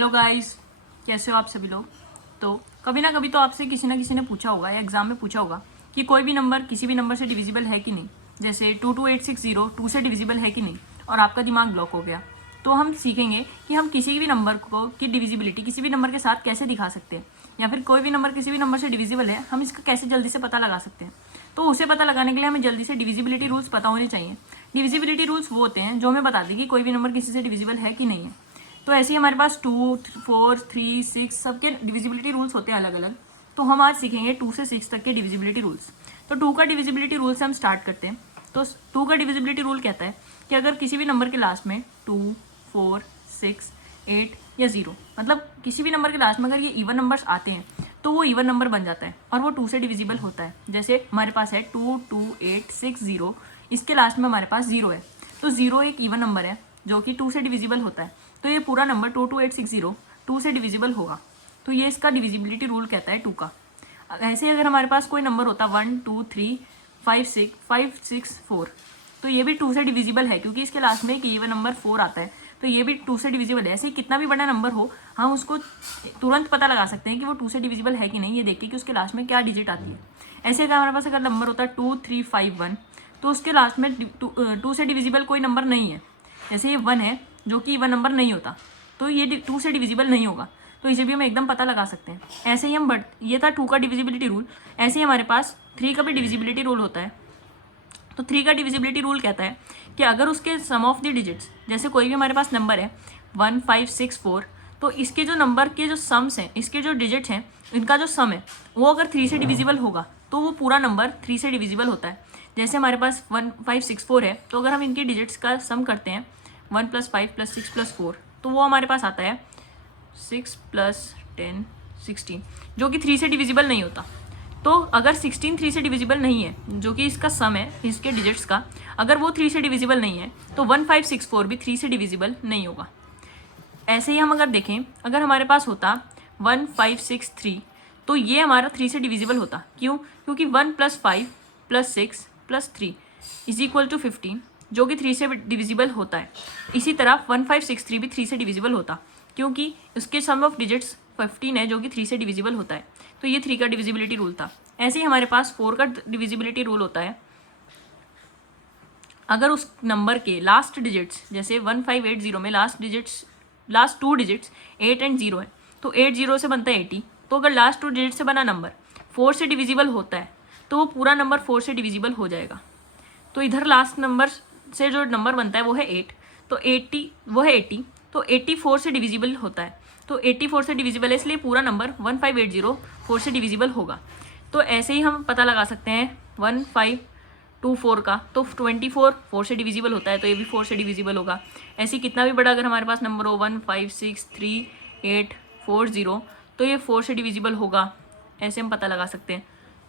Hello guys, कैसे हो आप सभी लोग। तो कभी ना कभी तो आपसे किसी ना किसी ने पूछा होगा या एग्जाम में पूछा होगा कि कोई भी नंबर किसी भी नंबर से डिविजिबल है कि नहीं। जैसे 22860 2 से डिविजिबल है कि नहीं, और आपका दिमाग ब्लॉक हो गया। तो हम सीखेंगे कि हम किसी भी नंबर को की डिविजिबिलिटी किसी भी नंबर के साथ कैसे दिखा सकते हैं, या फिर कोई भी नंबर किसी भी नंबर से डिविजिबल है हम इसका कैसे जल्दी से पता लगा सकते हैं। तो उसे पता लगाने के लिए हमें जल्दी से डिविजिबिलिटी रूल्स पता होने चाहिए। डिविजिबिलिटी रूल्स वो होते हैं जो हमें बता दें कि कोई भी नंबर किसी से डिविजिबल है कि नहीं है। तो ऐसे ही हमारे पास 2, 4, 3, 6 सबके डिविजिबिलिटी रूल्स होते हैं अलग अलग। तो हम आज सीखेंगे 2 से 6 तक के डिविजिबिलिटी रूल्स। तो 2 का डिविजिबिलिटी रूल से हम स्टार्ट करते हैं। तो 2 का डिविजिबिलिटी रूल कहता है कि अगर किसी भी नंबर के लास्ट में 2, 4, 6, 8 या 0, मतलब किसी भी नंबर के लास्ट में अगर ये इवन नंबर्स आते हैं तो वो इवन नंबर बन जाता है और वो 2 से डिविजिबल होता है। जैसे हमारे पास है 2, 2, 8, 6, 0, इसके लास्ट में हमारे पास 0 है। तो 0 एक इवन नंबर है जो कि 2 से डिविजिबल होता है। तो ये पूरा नंबर 22860 2 से डिविजिबल होगा। तो ये इसका डिविजिबिलिटी रूल कहता है 2 का। ऐसे ही अगर हमारे पास कोई नंबर होता 1, 2, 3, 5, 6, 4, तो ये भी 2 से डिविजिबल है क्योंकि इसके लास्ट में एक इवन नंबर 4 आता है। तो ये भी 2 से डिविजिबल है। ऐसे ही कितना भी बड़ा नंबर हो हम उसको तुरंत पता लगा सकते हैं कि वो 2 से डिविजिबल है कि नहीं, ये देख के कि उसके लास्ट में क्या डिजिट आती है। ऐसे अगर हमारे पास अगर नंबर होता है 2, 3, 5, 1, तो उसके लास्ट में 2 से डिविजिबल कोई नंबर नहीं है। जैसे ये 1 है जो कि इवन नंबर नहीं होता, तो ये 2 से डिविजिबल नहीं होगा। तो इसे भी हम एकदम पता लगा सकते हैं। ऐसे ही हम ये था 2 का डिविजिबिलिटी रूल। ऐसे ही हमारे पास 3 का भी डिविजिबिलिटी रूल होता है। तो 3 का डिविजिबिलिटी रूल कहता है कि अगर उसके सम ऑफ द डिजिट्स, जैसे कोई भी हमारे पास नंबर है 1, 5, 6, 4, तो इसके जो नंबर के जो सम्स हैं, इसके जो डिजिट्स हैं, इनका जो सम है वो अगर 3 से डिविजिबल होगा तो वो पूरा नंबर 3 से डिविजिबल होता है। जैसे हमारे पास 1, 5, 6, 4 है, तो अगर हम इनके डिजिट्स का सम करते हैं 1 + 5 + 6 + 4, तो वो हमारे पास आता है 6 + 10, 16, जो कि 3 से डिविजिबल नहीं होता। तो अगर 16 3 से डिविजिबल नहीं है, जो कि इसका सम है इसके डिजिट्स का, अगर वो 3 से डिविजिबल नहीं है तो 1, 5, 6, 4 भी 3 से डिविजिबल नहीं होगा। ऐसे ही हम अगर देखें, अगर हमारे पास होता 1, 5, 6, 3, तो ये हमारा 3 से डिविजिबल होता। क्यों? क्योंकि 1 + 5 + 6 + 3 = 15, जो कि 3 से डिविजिबल होता है। इसी तरह 1, 5, 6, 3 भी 3 से डिविजिबल होता, क्योंकि उसके सम ऑफ डिजिट्स 15 है, जो कि 3 से डिविजिबल होता है। तो ये 3 का डिविजिबिलिटी रूल था। ऐसे ही हमारे पास 4 का डिविजिबिलिटी रूल होता है। अगर उस नंबर के लास्ट डिजिट्स, जैसे 1580 में लास्ट 2 डिजिट्स 8 और 0 है, तो 8 0 से बनता है 80। तो अगर लास्ट 2 डिजिट से बना नंबर 4 से डिविजिबल होता है तो वो पूरा नंबर 4 से डिविजिबल हो जाएगा। तो इधर लास्ट नंबर से जो नंबर बनता है वो है 8, तो 80 तो 80 4 से डिविजिबल होता है। तो 80 4 से डिविजिबल है, इसलिए पूरा नंबर 1580 4 से डिविजिबल होगा। तो ऐसे ही हम पता लगा सकते हैं 1524 का, तो 24 4 से डिविजिबल होता है, तो ये भी 4 से डिविजिबल होगा। ऐसे ही कितना भी बड़ा अगर हमारे पास नंबर हो 1, 5, 6, 3, 8, 4, 0, तो ये 4 से डिविजिबल होगा। ऐसे हम पता लगा सकते हैं।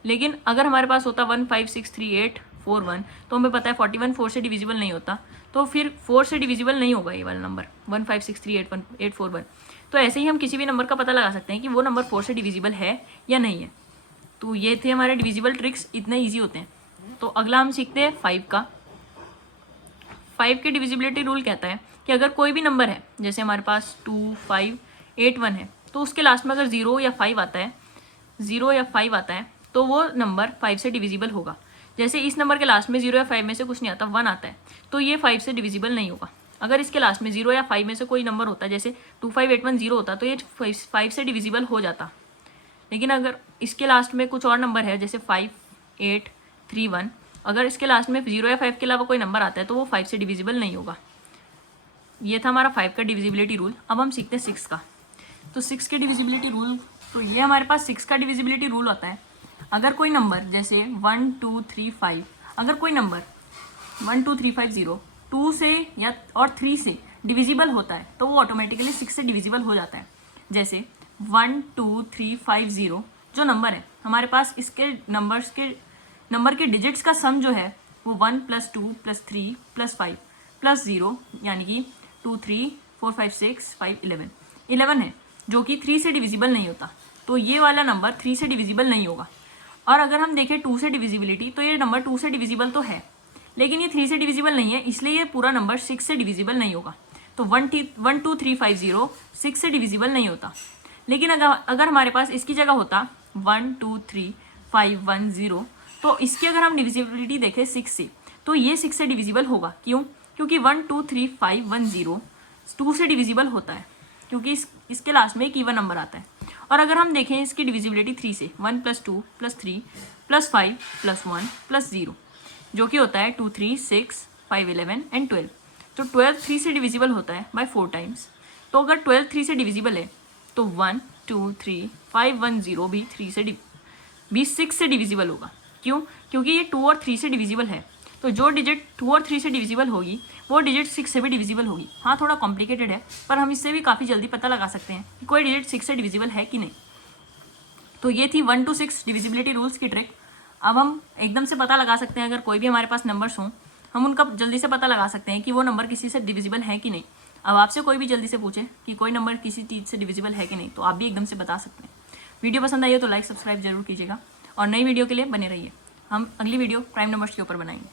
लेकिन अगर हमारे पास होता 1, 5, 6, 3, 8, 4, 1, तो हमें पता है 41 4 से डिविजिबल नहीं होता, तो फिर 4 से डिविजिबल नहीं होगा ये वाला नंबर 1, 5, 6, 3, 8, 1, 8, 4, 1। तो ऐसे ही हम किसी भी नंबर का पता लगा सकते हैं कि वो नंबर 4 से डिविजिबल है या नहीं है। तो ये थे हमारे डिविजिबल ट्रिक्स, इतने ईजी होते हैं। तो अगला हम सीखते हैं 5 का। 5 के डिविजिबिलिटी रूल कहता है कि अगर कोई भी नंबर है, जैसे हमारे पास 2, 5, 8, 1 है, तो उसके लास्ट में अगर 0 या 5 आता है, तो वो नंबर 5 से डिविजिबल होगा। जैसे इस नंबर के लास्ट में 0 या 5 में से कुछ नहीं आता, 1 आता है, तो ये 5 से डिविजिबल नहीं होगा। अगर इसके लास्ट में 0 या 5 में से कोई नंबर होता है, जैसे 2581 होता, तो ये 5 से डिविजिबल हो जाता। लेकिन अगर इसके लास्ट में कुछ और नंबर है, जैसे 5, 8, 3, 1, अगर इसके लास्ट में 0 या 5 के अलावा कोई नंबर आता है तो वो 5 से डिविजिबल नहीं होगा। ये था हमारा 5 का डिविजिबिलिटी रूल। अब हम सीखते हैं 6 का। तो 6 के डिविजिबिलिटी रूल, तो ये हमारे पास 6 का डिविजिबिलिटी रूल होता है। अगर कोई नंबर जैसे 1, 2, 3, 5, अगर कोई नंबर 1, 2, 3, 5, 0 2 से या और 3 से डिविजिबल होता है तो वो ऑटोमेटिकली 6 से डिविजिबल हो जाता है। जैसे 1, 2, 3, 5, 0 जो नंबर है हमारे पास, इसके नंबर के डिजिट्स का सम जो है वो 1 + 2 + 3 + 5 + 0, यानी कि 2, 3, 4, 5, 6, 5, 11 है, जो कि 3 से डिविजिबल नहीं होता। तो ये वाला नंबर 3 से डिविजिबल नहीं होगा। और अगर हम देखें 2 से डिविजिबिलिटी, तो ये नंबर 2 से डिविजिबल तो है, लेकिन ये 3 से डिविजिबल नहीं है, इसलिए ये पूरा नंबर 6 से डिविजिबल नहीं होगा। तो 12350 6 से डिविजिबल नहीं होता। लेकिन अगर हमारे पास इसकी जगह होता 123510, तो इसकी अगर हम डिविजिबिलिटी देखें 6 से, तो ये 6 से डिविजिबल होगा। क्यों? क्योंकि 123510 2 से डिविजिबल होता है, क्योंकि इसके लास्ट में एक इवन नंबर आता है। और अगर हम देखें इसकी डिविजिबिलिटी 3 से, 1 + 2 + 3 + 5 + 1 + 0, जो कि होता है 2 3 6 5 11 एंड 12। तो 12 3 से डिविजिबल होता है बाय 4 टाइम्स। तो अगर 12 3 से डिविजिबल है तो 1 2 3 5 1 0 भी 6 से डिविजिबल होगा। क्यों? क्योंकि ये 2 और 3 से डिविजिबल है। तो जो डिजिट 2 और 3 से डिविजिबल होगी वो डिजिट 6 से भी डिविजिबल होगी। हाँ, थोड़ा कॉम्प्लिकेटेड है, पर हम इससे भी काफ़ी जल्दी पता लगा सकते हैं कि कोई डिजिट 6 से डिविजिबल है कि नहीं। तो ये थी 1 to 6 डिविजिबिलिटी रूल्स की ट्रिक। अब हम एकदम से पता लगा सकते हैं, अगर कोई भी हमारे पास नंबर्स हों, हम उनका जल्दी से पता लगा सकते हैं कि वो नंबर किसी से डिविजिबल है कि नहीं। अब आपसे कोई भी जल्दी से पूछे कि कोई नंबर किसी चीज़ से डिविजिबल है कि नहीं, तो आप भी एकदम से बता सकते हैं। वीडियो पसंद आई हो तो लाइक सब्सक्राइब जरूर कीजिएगा और नई वीडियो के लिए बने रहिए। हम अगली वीडियो प्राइम नंबर्स के ऊपर बनाएंगे।